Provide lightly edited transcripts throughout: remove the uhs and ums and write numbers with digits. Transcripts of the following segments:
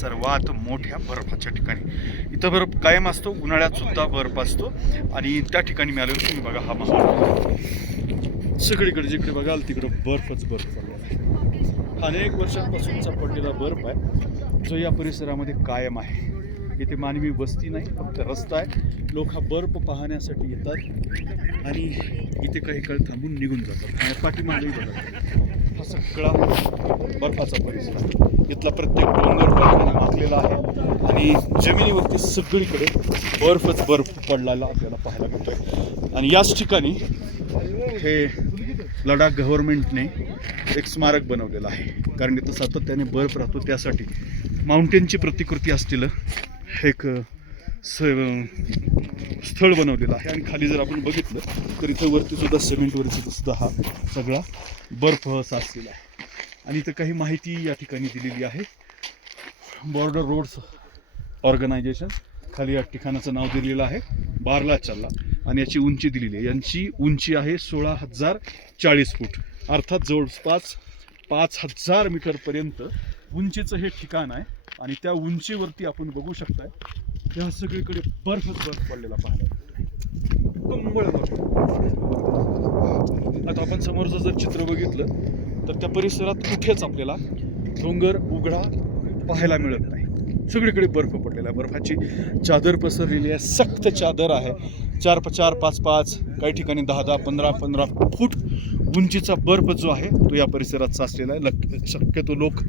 सर्वात मोठ्या बर्फाच्या ठिकाणी. इथं बर्फ कायम असतो, उन्हाळ्यात सुद्धा बर्फ असतो. आणि त्या ठिकाणी मी आलो. तुम्ही बघा हा महाल, सगळीकडे जिकडे बघाल तिकडं बर्फच बर्फ पडलेला आहे. अनेक वर्षांपासूनचा पडलेला बर्फ आहे जो या परिसरामध्ये कायम आहे. इथे मानवी वस्ती नाही, फक्त रस्ता आहे. लोक हा बर्फ पाहण्यासाठी येतात आणि इथे काही काळ थांबून निघून जातात. आणि पाठीमागेही बघा, हा सगळा बर्फाचा परिसर आहे. इथला प्रत्येक डोंगर बर्फाने माखलेला आहे आणि जमिनीवरती सगळीकडे बर्फच बर्फ पडलेला आपल्याला पाहायला मिळतोय. आणि याच ठिकाणी हे लडाख गव्हर्नमेंटने एक स्मारक बनवलेलं आहे, कारण इथं सातत्याने बर्फ राहतो. त्यासाठी माउंटेनची प्रतिकृती असलेलं एक स्थळ बनवलेलं आहे. आणि खाली जर आपण बघितलं तर इथं वरती सुद्धा सिमेंटवरती सुद्धा हा सगळा बर्फ साचलेला आहे. आणि इथं काही माहिती या ठिकाणी दिलेली आहे. बॉर्डर रोड्स ऑर्गनायझेशन, खाली या ठिकाणाचं नाव दिलेलं आहे बारलाचाला. आणि याची उंची दिलेली आहे. यांची उंची आहे 16,040 फूट, अर्थात जवळपास 5,000 मीटरपर्यंत उंचीचं हे ठिकाण आहे. आणि त्या उंचीवरती आपण बघू शकताय त्या सगळीकडे बर्फच बर्फ पडलेला पाहायला. कंबळ बर्फ. आता आपण समोरचं जर चित्र बघितलं तर त्या परिसरात कुठेच आपल्याला डोंगर उघडा पाहायला मिळत नाही. सगळीकडे बर्फ पडलेला आहे. बर्फाची चादर पसरलेली आहे, सक्त चादर आहे. 4x4, 5x5, काही ठिकाणी 10-10, 15-15 फूट उंचीचा बर्फ जो आहे तो या परिसरात साचलेला आहे. शक्यतो लोक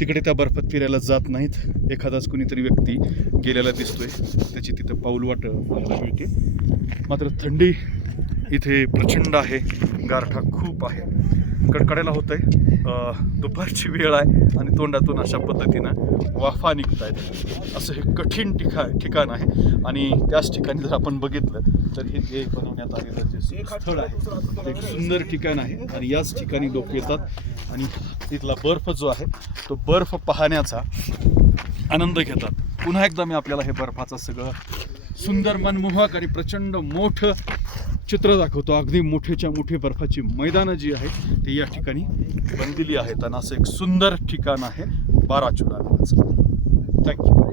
तिकडे त्या बर्फात फिरायला जात नाहीत. एखादाच कोणीतरी व्यक्ती गेलेला दिसतोय, त्याची तिथं पाऊलवाट पाहायला मिळते. मात्र थंडी इथे प्रचंड आहे, गारठा खूप आहे, कडकडायला होत आहे. दुपारची वेळ आहे आणि तोंडातून अशा पद्धतीनं वाफा निघत आहेत. असं हे कठीण ठिकाण आहे. आणि त्याच ठिकाणी जर आपण बघितलं तर हे जे बनवण्यात आलेलं जे स्थळ आहे एक सुंदर ठिकाण आहे. आणि याच ठिकाणी लोक येतात आणि तिथला बर्फ जो आहे तो बर्फ पाहण्याचा आनंद घेतात. पुन्हा एकदा मी आपल्याला हे बर्फाचं सगळं सुंदर, मनमोहक आणि प्रचंड मोठं चित्र दाखवतो. अगदी मोठेच्या मोठी बर्फाची मैदानं जी आहेत ते या ठिकाणी बनलेली आहेत. आणि असं एक सुंदर ठिकाण आहे बाराचुला नावाचं. थँक्यू.